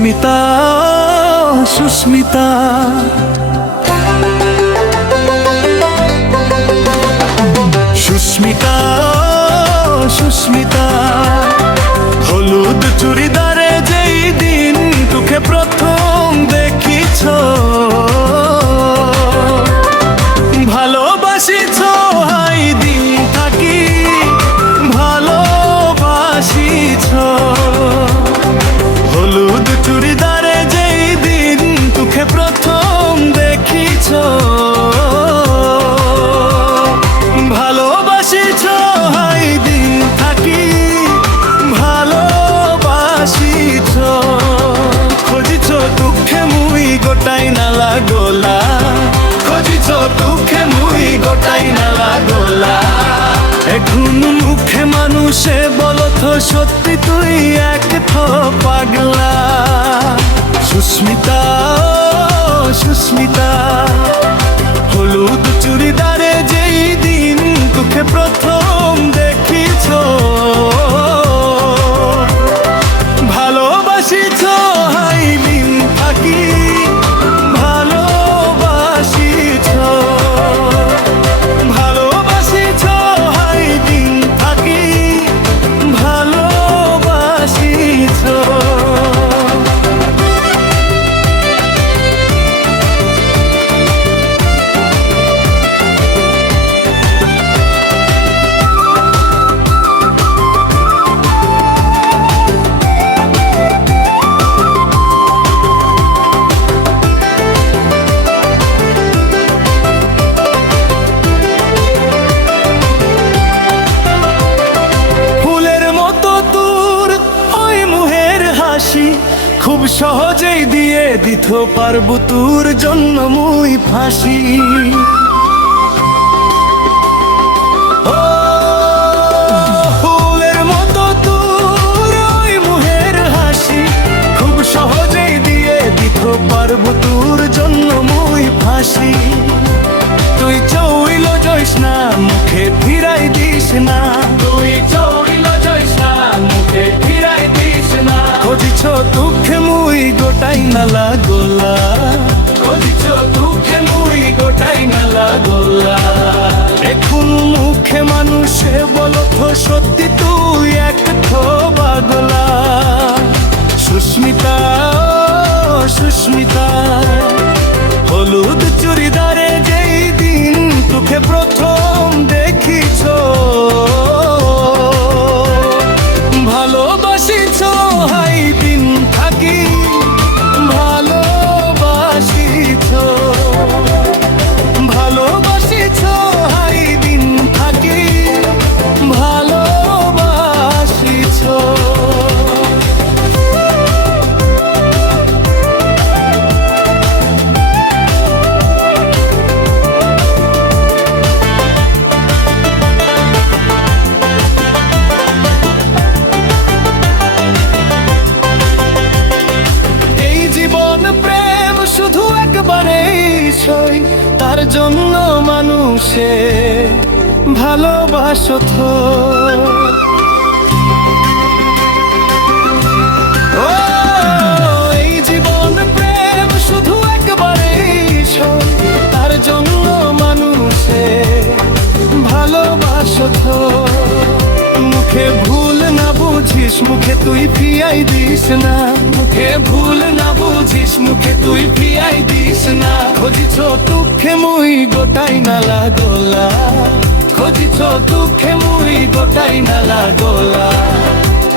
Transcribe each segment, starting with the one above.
সুস্মিতা, সুস্মিতা। সুস্মিতা, সুস্মিতা, হলুদ চুড়িদারে যেই দিন তোকে প্রথম দেখিছ, ভালোবাসিছ, হাই দিন থাকি ভালোবাসিছ। হলুদ চুড়িদারে যেই দিন তোকে প্রথম দেখিছ, ভালোবাসিছ, হাই দিন থাকি ভালোবাসিছ। খোঁজিছ দুঃখে মুই গোটাই নালা গোলা, খোঁজিছ দুঃখে মুই গোটাই নালা গোলা। এখন মুখে মানুষে বলত সত্যি তুই এক পাগলা। সুস্মিতা, সুস্মিতা, হলুদ চুড়িদারে যেই দিন তোকে প্রথম দেখিছ, ভালোবাসিছ, হাই দিন থাকি ভালোবাসিছ। ভালোবাসিছ, হাই দিন থাকি ভালোবাসিছ। খুব সহজেই দিয়ে দিত পারবো তোর জন্য মুই ফাঁসি। ফুলের মতো তোর ওই মুহের হাসি, খুব সহজেই দিয়ে দিত পারবো তোর জন্য মুই ফাঁসি। তুই চইল যাইস না মুখে ফিরাই দিস না, তুই চইল যাইস না মুখে ফিরাই দিস না। খোঁজিছ দুঃখে মুই গোটাই নালা গোলা, খোঁজিছ দুঃখে মুই গোটাই নালা গোলা। এখন মুখে মানুষে বলত সত্যি তুই এক পাগলা। সুস্মিতা, সুস্মিতা, হলুদ চুড়িদারে যেই দিন তোকে প্রথম দেখিছ, ভালোবাসিছ, হাই দিন থাকি ভালোবাসিছ। ভালোবাসিছ, হাই দিন থাকি ভালোবাসিছ। শুধু একবারেই সই, তার জন্য মানুষে ভালোবাসত। এই জীবন প্রেম শুধু একবারেই সই, তার জন্য মানুষে ভালোবাসত। মুখে ভুল না বুঝিস, মুখে তুই ফিয়াই দিস না, মুখে ভুল না বুঝিস, মুখে তুই ফিয়াই দিস না। খোঁজিছ দুঃখে মুই গোটাই নালা গোলা, খোঁজিছ দুঃখে মুই গোটাই নালা গোলা।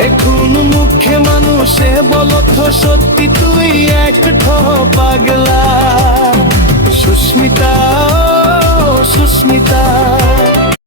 এখন মুখে মানুষে বলত সত্যি তুই এক পাগলা। সুস্মিতা, সুস্মিতা।